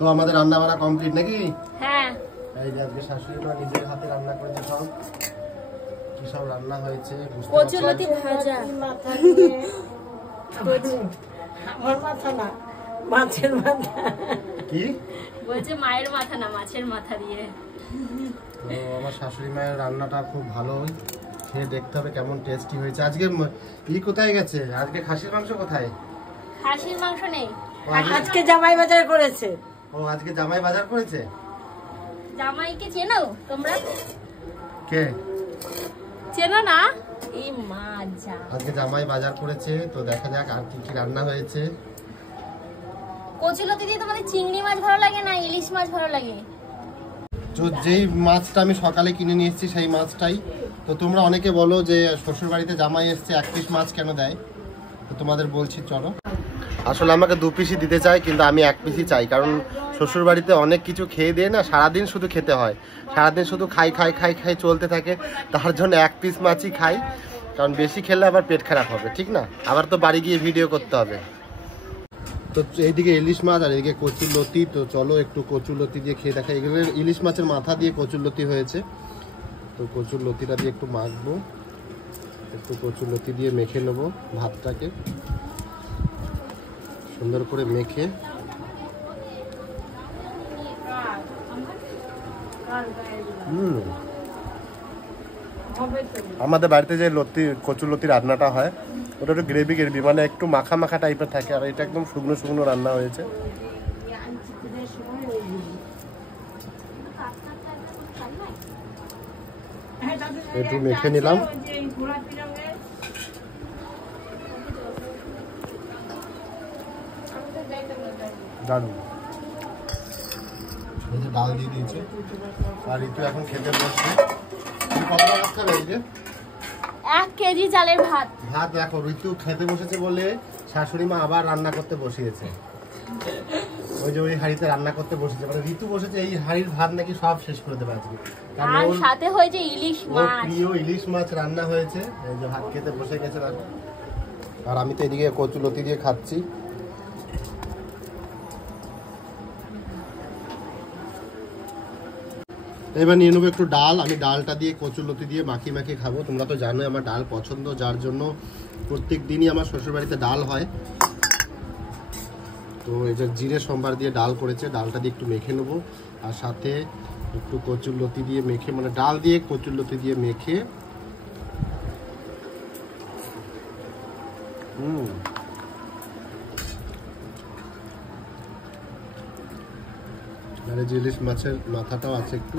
তো আমাদের রান্না বান্না কমপ্লিট নাকি? হ্যাঁ, এই যে আজকে শাশুড়ি মা নিজের হাতে রান্না করেছে। সব কি সব রান্না হয়েছে কচুলতি ভাজা, মাথা দিয়ে আমার মাথা না, মাছের মাথা। কি বলছে মায়ের মাথা না, মাছের মাথা দিয়ে। তো আমার শাশুড়ি মায়ের রান্নাটা খুব ভালো, খেয়ে দেখতে হবে কেমন টেস্টি হয়েছে। আজকে কোথায় গেছে? আজকে খাসির মাংস কোথায়? খাসির মাংস নেই, আজকে জামাই বাজার করেছে। ও আজকে জামাই বাজার করেছে। জামাইকে চেনো তোমরা? কে চেনো না? এই মা যা, আজকে জামাই বাজার করেছে। তো দেখা যাক আর কি কি রান্না হয়েছে। কচুলতি দিয়ে তোমাদের চিংড়ি মাছ ভালো লাগে না ইলিশ মাছ ভালো লাগে? তো যেই মাছটা আমি সকালে কিনে নিয়ে এসেছি সেই মাছটাই। তো তোমরা অনেকে বলো যে শ্বশুর বাড়িতে জামাই এসছে 1 পিস মাছ কেন দেয়, তো তোমাদের বলছি চলো। আসলে আমাকে 2 পিসই দিতে চাই, কিন্তু আমি 1 পিসই চাই, কারণ শ্বশুর বাড়িতে অনেক কিছু খেয়ে দিয়ে না সারাদিন শুধু খেতে হয়, সারাদিন শুধু খাই খাই খাই খাই চলতে থাকে। তার জন্য 1 পিস মাছই খাই, কারণ বেশি খেলে আবার পেট খারাপ হবে, ঠিক না? আবার তো বাড়ি গিয়ে ভিডিও করতে হবে। তো এইদিকে ইলিশ মাছ আর এইদিকে কচুরলতি। তো চলো একটু কচুরলতি দিয়ে খেয়ে দেখা। এগুলো ইলিশ মাছের মাথা দিয়ে কচুরলতি হয়েছে। তো কচুরলতিটা দিয়ে একটু মাখবো, একটু কচুরলতি দিয়ে মেখে নেবো ভাতটাকে সুন্দর করে মেখে। আমাদের বাড়িতে যে কচুরলতি রান্নাটা হয় ওটা একটু গ্রেভি গ্রেভি, মানে একটু মাখা মাখা টাইপের থাকে, আর এটা একদম শুকনো শুকনো রান্না হয়েছে। একটু মেখে নিলাম। দারুণ। ডাল দিয়ে দিয়েছে আর ঋতু এখন খেতে বসবে। কতটা ভাত খাবে? 1 কেজি চালের ভাত। ভাত দেখো ঋতু খেতে বসেছে বলে শাশুড়ি মা আবার রান্না করতে বসিয়েছে। ওই যে ওই হাঁড়িতে রান্না করতে বসেছে, মানে ঋতু বসেছে এই হাঁড়ির ভাত নাকি সব শেষ করে দেবে আজকে। আর সাথে হয়েছে ইলিশ মাছ, প্রিয় ইলিশ মাছ রান্না হয়েছে। এই যে ভাত খেতে বসে গেছে দেখো। আর আমি তো এদিকে কচুলতি দিয়ে খাচ্ছি। এবার নিয়ে নেবো একটু ডাল। আমি ডালটা দিয়ে কচুরলতি দিয়ে মাখিয়ে মাখিয়ে খাবো। তোমরা তো জানোই আমার ডাল পছন্দ, যার জন্য প্রত্যেক দিনই আমার শ্বশুরবাড়িতে ডাল হয়। তো এই যে জিরে সম্বার দিয়ে ডাল করেছে, ডালটা দিয়ে একটু মেখে নেবো, আর সাথে একটু কচুরলতি দিয়ে মেখে, মানে ডাল দিয়ে কচুরলতি দিয়ে মেখে। আর এই যে ইলিশ মাছের মাথাটাও আছে একটু।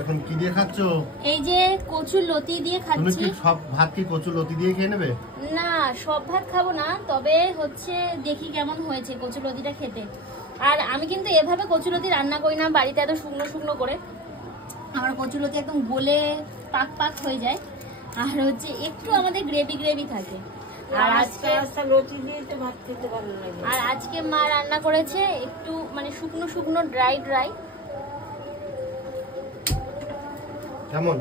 এখন কি দিয়ে খাচ্ছ? এই যে কচুলতি দিয়ে খাচ্ছি। তুমি কি সব ভাত কি কচুলতি দিয়ে খেয়ে নেবে? না, সব ভাত খাবো না, তবে হচ্ছে দেখি কেমন হয়েছে কচুলতিটা খেতে। আর আমি কিন্তু এভাবে কচুলতি রান্না করি না বাড়িতে এত শুকনো শুকনো করে। আমার কচুলতি একদম গলে পাক পাক হয়ে যায়, আর হচ্ছে একটু আমাদের গ্রেভি গ্রেভি থাকে। আর আজকে মা রান্না করেছে একটু মানে শুকনো শুকনো ড্রাই ড্রাই। কেমন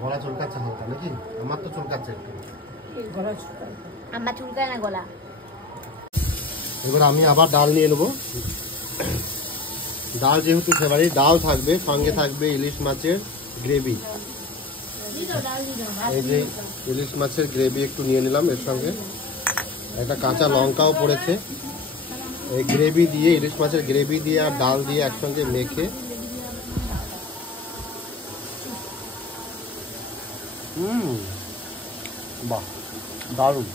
গলা চুলকাচ্ছে হালকা নাকি? আমার তো চুলকাচ্ছে একটু। আমার চুলকায় না গলা। এবার আমি আবার ডাল নিয়ে নেবো। ডাল যেহেতু ফেভারিট, ডাল থাকবে, সঙ্গে থাকবে ইলিশ মাছের গ্রেভি। এই যে ইলিশ মাছের গ্রেভি একটু নিয়ে নিলাম, এর সঙ্গে একটা কাঁচা লঙ্কাও পড়েছে। এই গ্রেভি দিয়ে, ইলিশ মাছের গ্রেভি দিয়ে আর ডাল দিয়ে একসঙ্গে মেখে বাহ দারুণ।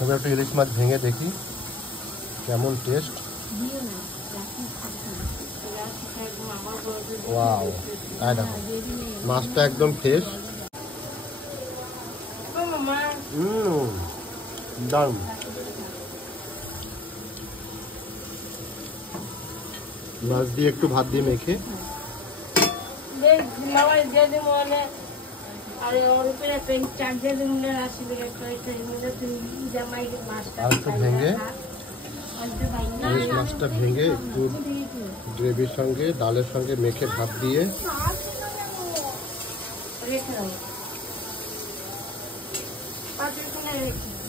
এবার একটু ইলিশ মাছ ভেঙে দেখি কেমন টেস্ট। ওয়াও, তাই দেখো মাছটা একদম ফ্রেশ। দারুণ। মাছ দিয়ে একটু ভাত দিয়ে মেখে ভেঙে ইলিশ মাছটা ভেঙে একটু গ্রেভির সঙ্গে ডালের সঙ্গে মেখে ভাত দিয়ে মাছের কিনে এনেছি।